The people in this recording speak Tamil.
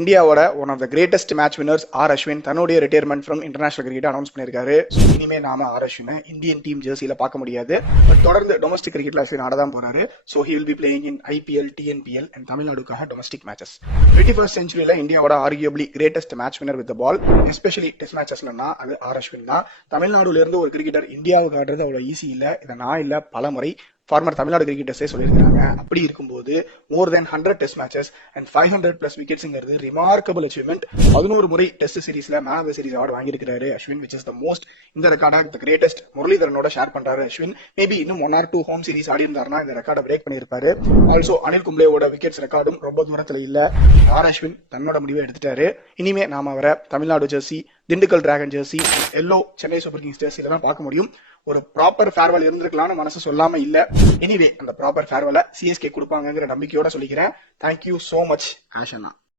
இந்தியாவோட one of the greatest match winners R Ashwin தன்னுடைய retirement from international cricket announce பண்ணிருக்காரு. இனிமே நாம ஆர் அஸ்வினை இந்தியன் டீம் ஜெர்சியில பார்க்க முடியாது. பட் தொடர்ந்து டொமஸ்டிக் கிரிக்கெட்ல அஸ்வின் ஆடதான் போறாரு. So he will be playing in IPL, TNPL and தமிழ்நாடுக்காக டொமஸ்டிக் மேட்சஸ். 21st செஞ்சுரியில இந்தியாவோட arguably greatest match winner with ball, especially test மேட்சஸ்னா அது ஆர் அஸ்வின் தான். தமிழ்நாடுல இருந்து ஒரு கிரிக்கெட்டர் இந்தியாவுக்கு ஆடுறது அவ்வளவு ஈஸி இல்ல. இதை நான் இல்ல பல முறை ஃபார்மர் தமிழ்நாடு கிரிக்கெட்டர்ஸே சொல்லியிருக்காங்க. அப்படி இருக்கும்போது more than 100 test matches and 500+ விக்கெட்ஸ்ங்கிறது ரிமார்க்கபிள் அச்சீவ்மெண்ட். 11 முறை டெஸ்ட் சீரீஸ்ல man of the series award வாங்கியிருக்காரு Ashwin, which is the most. இந்த ரெக்கார்டை த கிரேட்டஸ்ட் முரளிதரனோட ஷேர் பண்றாரு அஸ்வின். மேபி இன்னும் 1 or 2 ஹோம் சீரிஸ் ஆடி இருந்தாருன்னா இந்த ரெக்கார்டை பிரேக் பண்ணியிருப்பாரு. ஆல்சோ அனில் கும்ப்ளேவோட விக்கெட்ஸ் ரெக்கார்டும் ரொம்ப தூரத்துல இல்ல. ஆர் அஸ்வின் தன்னோட முடிவை எடுத்துட்டாரு. இனிமே நாம அவரை Tamil Nadu jersey, Dindigul dragon jersey, yellow Chennai super kings ஜெர்சில தான் பார்க்க முடியும். ஒரு ப்ராப்பர் ஃபேர்வெல் இருந்திருக்கலாம்னு மனசு சொல்லாம இல்ல. எனிவே அந்த ப்ராப்பர் ஃபேர்வெலை சிஎஸ்கே கொடுப்பாங்கிற நம்பிக்கையோட சொல்லிக்கிறேன். Thank you so much ஆஷனா.